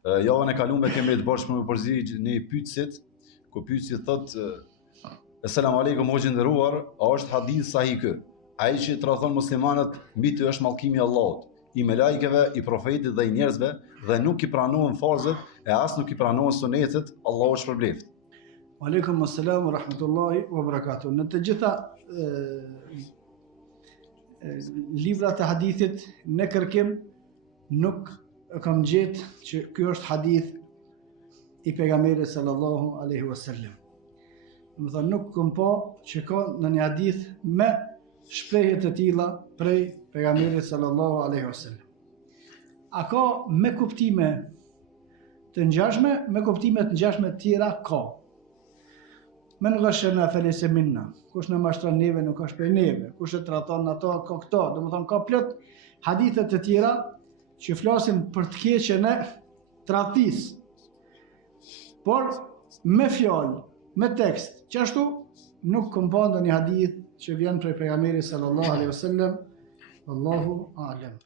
Javën e kaluar kemi të bashkë me përzigj një pyetësit, ku pyetësi thotë: "Asalamu alaykum hoxhë nderuar, a është hadith sahih ky? Ai që tradhon muslimanët mbi ty është mallkimi i Allahut, i melajkeve, i profetit dhe i njerëzve dhe nuk i pranohen farzët e as nuk i pranohen sunetet, Allahu shpërbleft." Aleikum assalam wa rahmatullahi wa barakatuh. Në të gjitha librat e hadithit në kërkim nuk kam gjetë që ky është hadith i pejgamberit sallallahu alaihi wasallam. Do të thonë nuk kam pa që ka në një hadith me shprehje të tilla prej pejgamberit sallallahu alaihi wasallam. A ka me kuptime të ngjashme, me kuptime të ngjashme të tjera ka. Men ghashana falese minna. Kush në mashtron neve nuk është prej neve. Kush e tradhton ato ka këto. Domethënë ka plot hadithe të tjera që flasin për të keqen e tradhtisë. Por me fjalë, me tekst, qashtu nuk kam pa ndonjë hadith që vjen prej pejgamberit sallallahu alaihi wasallam. Wallahu a'lam.